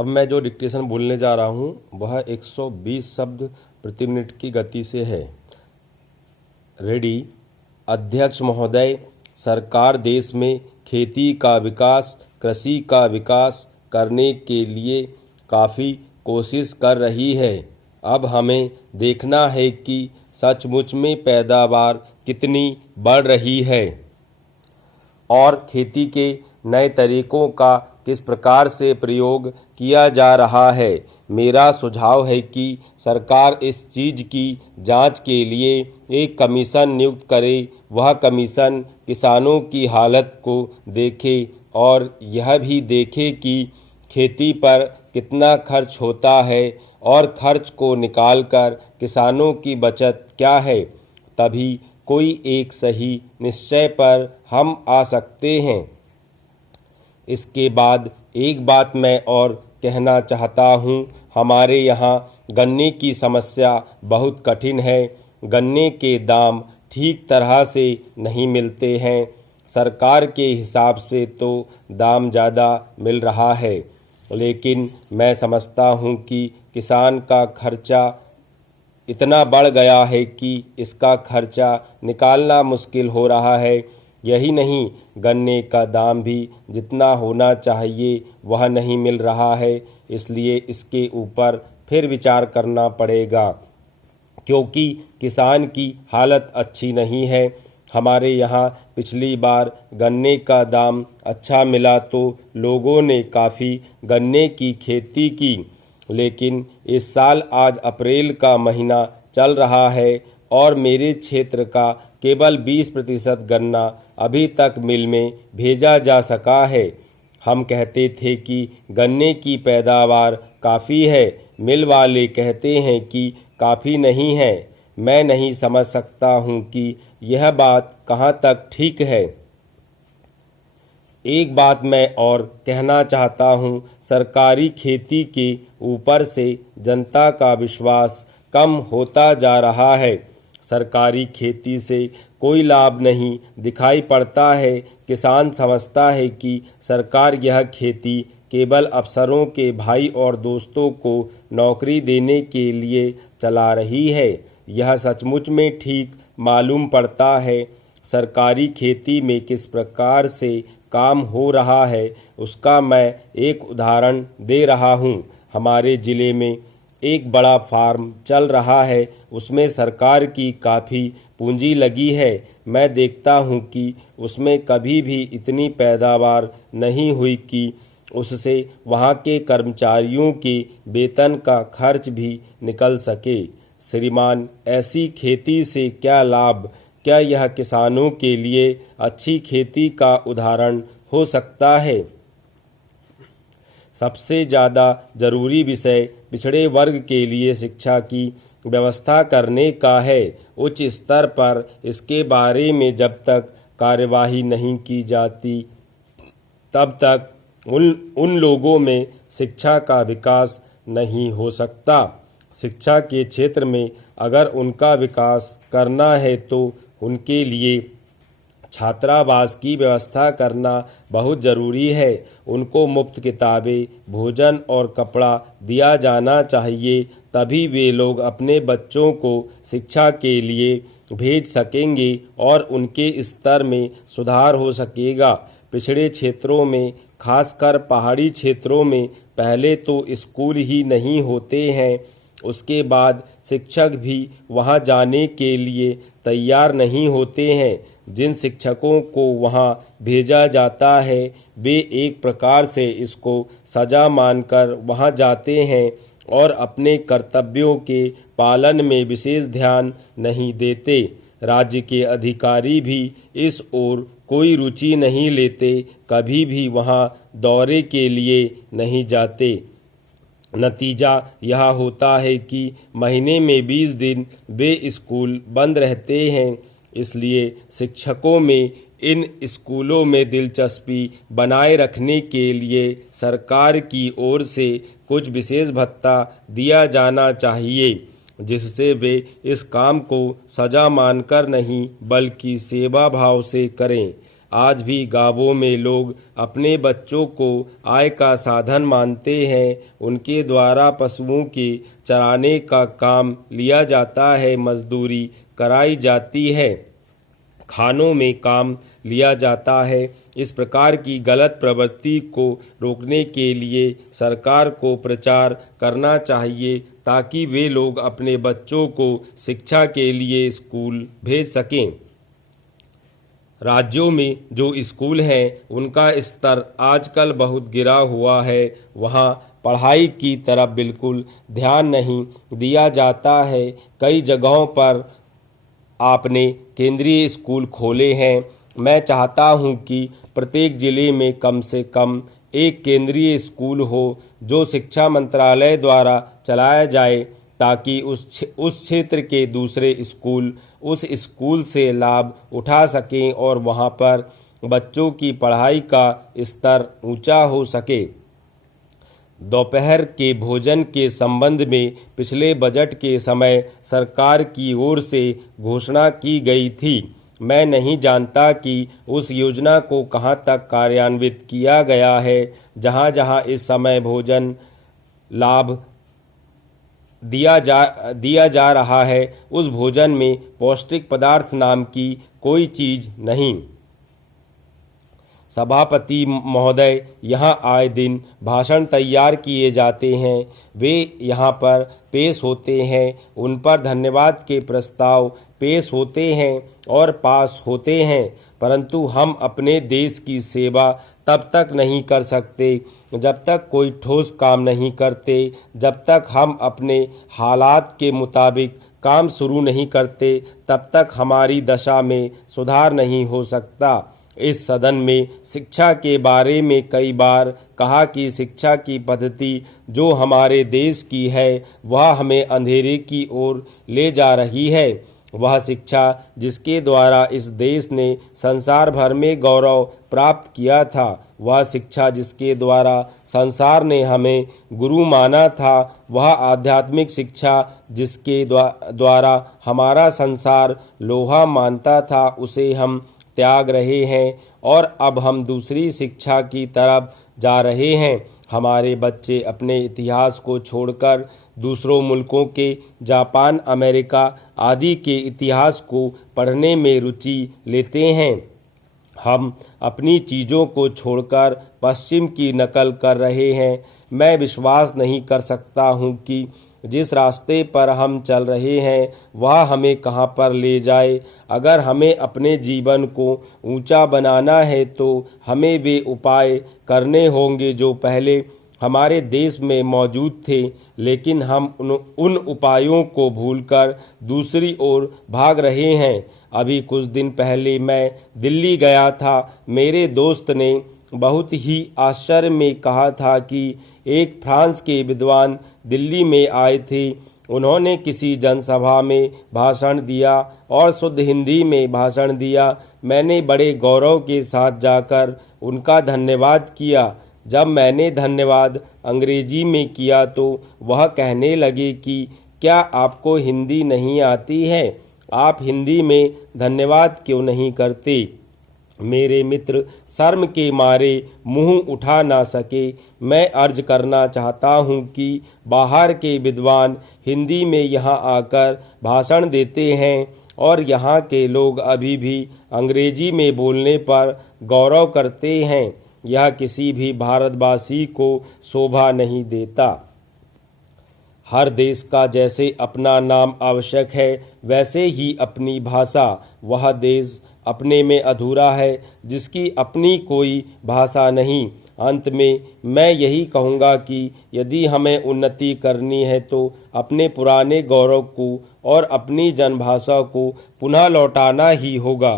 अब मैं जो डिक्टेशन बोलने जा रहा हूँ वह 120 शब्द प्रति मिनट की गति से है। रेडी। अध्यक्ष महोदय, सरकार देश में खेती का विकास, कृषि का विकास करने के लिए काफ़ी कोशिश कर रही है। अब हमें देखना है कि सचमुच में पैदावार कितनी बढ़ रही है और खेती के नए तरीकों का किस प्रकार से प्रयोग किया जा रहा है। मेरा सुझाव है कि सरकार इस चीज़ की जांच के लिए एक कमीशन नियुक्त करे। वह कमीशन किसानों की हालत को देखे और यह भी देखे कि खेती पर कितना खर्च होता है और खर्च को निकालकर किसानों की बचत क्या है। तभी कोई एक सही निश्चय पर हम आ सकते हैं। इसके बाद एक बात मैं और कहना चाहता हूँ। हमारे यहाँ गन्ने की समस्या बहुत कठिन है। गन्ने के दाम ठीक तरह से नहीं मिलते हैं। सरकार के हिसाब से तो दाम ज़्यादा मिल रहा है, लेकिन मैं समझता हूँ कि किसान का खर्चा इतना बढ़ गया है कि इसका खर्चा निकालना मुश्किल हो रहा है। यही नहीं, गन्ने का दाम भी जितना होना चाहिए वह नहीं मिल रहा है। इसलिए इसके ऊपर फिर विचार करना पड़ेगा, क्योंकि किसान की हालत अच्छी नहीं है। हमारे यहाँ पिछली बार गन्ने का दाम अच्छा मिला तो लोगों ने काफ़ी गन्ने की खेती की, लेकिन इस साल आज अप्रैल का महीना चल रहा है और मेरे क्षेत्र का केवल 20% गन्ना अभी तक मिल में भेजा जा सका है। हम कहते थे कि गन्ने की पैदावार काफ़ी है, मिल वाले कहते हैं कि काफ़ी नहीं है। मैं नहीं समझ सकता हूँ कि यह बात कहाँ तक ठीक है। एक बात मैं और कहना चाहता हूँ। सरकारी खेती के ऊपर से जनता का विश्वास कम होता जा रहा है। सरकारी खेती से कोई लाभ नहीं दिखाई पड़ता है। किसान समझता है कि सरकार यह खेती केवल अफसरों के भाई और दोस्तों को नौकरी देने के लिए चला रही है। यह सचमुच में ठीक मालूम पड़ता है। सरकारी खेती में किस प्रकार से काम हो रहा है उसका मैं एक उदाहरण दे रहा हूँ। हमारे ज़िले में एक बड़ा फार्म चल रहा है। उसमें सरकार की काफ़ी पूंजी लगी है। मैं देखता हूँ कि उसमें कभी भी इतनी पैदावार नहीं हुई कि उससे वहाँ के कर्मचारियों के वेतन का खर्च भी निकल सके। श्रीमान, ऐसी खेती से क्या लाभ? क्या यह किसानों के लिए अच्छी खेती का उदाहरण हो सकता है? सबसे ज़्यादा ज़रूरी विषय पिछड़े वर्ग के लिए शिक्षा की व्यवस्था करने का है। उच्च स्तर पर इसके बारे में जब तक कार्यवाही नहीं की जाती तब तक उन लोगों में शिक्षा का विकास नहीं हो सकता। शिक्षा के क्षेत्र में अगर उनका विकास करना है तो उनके लिए छात्रावास की व्यवस्था करना बहुत ज़रूरी है। उनको मुफ्त किताबें, भोजन और कपड़ा दिया जाना चाहिए। तभी वे लोग अपने बच्चों को शिक्षा के लिए भेज सकेंगे और उनके स्तर में सुधार हो सकेगा। पिछड़े क्षेत्रों में, खासकर पहाड़ी क्षेत्रों में, पहले तो स्कूल ही नहीं होते हैं। उसके बाद शिक्षक भी वहां जाने के लिए तैयार नहीं होते हैं। जिन शिक्षकों को वहां भेजा जाता है वे एक प्रकार से इसको सजा मानकर वहां जाते हैं और अपने कर्तव्यों के पालन में विशेष ध्यान नहीं देते। राज्य के अधिकारी भी इस ओर कोई रुचि नहीं लेते, कभी भी वहां दौरे के लिए नहीं जाते। नतीजा यह होता है कि महीने में 20 दिन वे स्कूल बंद रहते हैं। इसलिए शिक्षकों में इन स्कूलों में दिलचस्पी बनाए रखने के लिए सरकार की ओर से कुछ विशेष भत्ता दिया जाना चाहिए, जिससे वे इस काम को सजा मानकर नहीं बल्कि सेवा भाव से करें। आज भी गांवों में लोग अपने बच्चों को आय का साधन मानते हैं। उनके द्वारा पशुओं के चराने का काम लिया जाता है, मजदूरी कराई जाती है, खानों में काम लिया जाता है। इस प्रकार की गलत प्रवृत्ति को रोकने के लिए सरकार को प्रचार करना चाहिए ताकि वे लोग अपने बच्चों को शिक्षा के लिए स्कूल भेज सकें। राज्यों में जो स्कूल हैं उनका स्तर आजकल बहुत गिरा हुआ है। वहाँ पढ़ाई की तरफ बिल्कुल ध्यान नहीं दिया जाता है। कई जगहों पर आपने केंद्रीय स्कूल खोले हैं। मैं चाहता हूं कि प्रत्येक जिले में कम से कम एक केंद्रीय स्कूल हो जो शिक्षा मंत्रालय द्वारा चलाया जाए, ताकि उस क्षेत्र के दूसरे स्कूल उस स्कूल से लाभ उठा सकें और वहां पर बच्चों की पढ़ाई का स्तर ऊंचा हो सके। दोपहर के भोजन के संबंध में पिछले बजट के समय सरकार की ओर से घोषणा की गई थी। मैं नहीं जानता कि उस योजना को कहां तक कार्यान्वित किया गया है। जहां जहां इस समय भोजन लाभ दिया जा रहा है, उस भोजन में पौष्टिक पदार्थ नाम की कोई चीज़ नहीं। सभापति महोदय, यहाँ आए दिन भाषण तैयार किए जाते हैं, वे यहाँ पर पेश होते हैं, उन पर धन्यवाद के प्रस्ताव पेश होते हैं और पास होते हैं, परंतु हम अपने देश की सेवा तब तक नहीं कर सकते जब तक कोई ठोस काम नहीं करते, जब तक हम अपने हालात के मुताबिक काम शुरू नहीं करते, तब तक हमारी दशा में सुधार नहीं हो सकता। इस सदन में शिक्षा के बारे में कई बार कहा कि शिक्षा की पद्धति जो हमारे देश की है वह हमें अंधेरे की ओर ले जा रही है। वह शिक्षा जिसके द्वारा इस देश ने संसार भर में गौरव प्राप्त किया था, वह शिक्षा जिसके द्वारा संसार ने हमें गुरु माना था, वह आध्यात्मिक शिक्षा जिसके द्वारा हमारा संसार लोहा मानता था, उसे हम त्याग रहे हैं और अब हम दूसरी शिक्षा की तरफ जा रहे हैं। हमारे बच्चे अपने इतिहास को छोड़कर दूसरों मुल्कों के जापान, अमेरिका आदि के इतिहास को पढ़ने में रुचि लेते हैं। हम अपनी चीज़ों को छोड़कर पश्चिम की नकल कर रहे हैं। मैं विश्वास नहीं कर सकता हूँ कि जिस रास्ते पर हम चल रहे हैं वह हमें कहाँ पर ले जाए। अगर हमें अपने जीवन को ऊंचा बनाना है तो हमें वे उपाय करने होंगे जो पहले हमारे देश में मौजूद थे, लेकिन हम उन उपायों को भूलकर दूसरी ओर भाग रहे हैं। अभी कुछ दिन पहले मैं दिल्ली गया था। मेरे दोस्त ने बहुत ही आश्चर्य में कहा था कि एक फ्रांस के विद्वान दिल्ली में आए थे। उन्होंने किसी जनसभा में भाषण दिया और शुद्ध हिंदी में भाषण दिया। मैंने बड़े गौरव के साथ जाकर उनका धन्यवाद किया। जब मैंने धन्यवाद अंग्रेजी में किया तो वह कहने लगे कि क्या आपको हिंदी नहीं आती है? आप हिंदी में धन्यवाद क्यों नहीं करते? मेरे मित्र शर्म के मारे मुंह उठा ना सके। मैं अर्ज करना चाहता हूं कि बाहर के विद्वान हिंदी में यहाँ आकर भाषण देते हैं और यहाँ के लोग अभी भी अंग्रेजी में बोलने पर गौरव करते हैं। यह किसी भी भारतवासी को शोभा नहीं देता। हर देश का जैसे अपना नाम आवश्यक है, वैसे ही अपनी भाषा। वह देश अपने में अधूरा है जिसकी अपनी कोई भाषा नहीं। अंत में मैं यही कहूँगा कि यदि हमें उन्नति करनी है तो अपने पुराने गौरव को और अपनी जनभाषा को पुनः लौटाना ही होगा।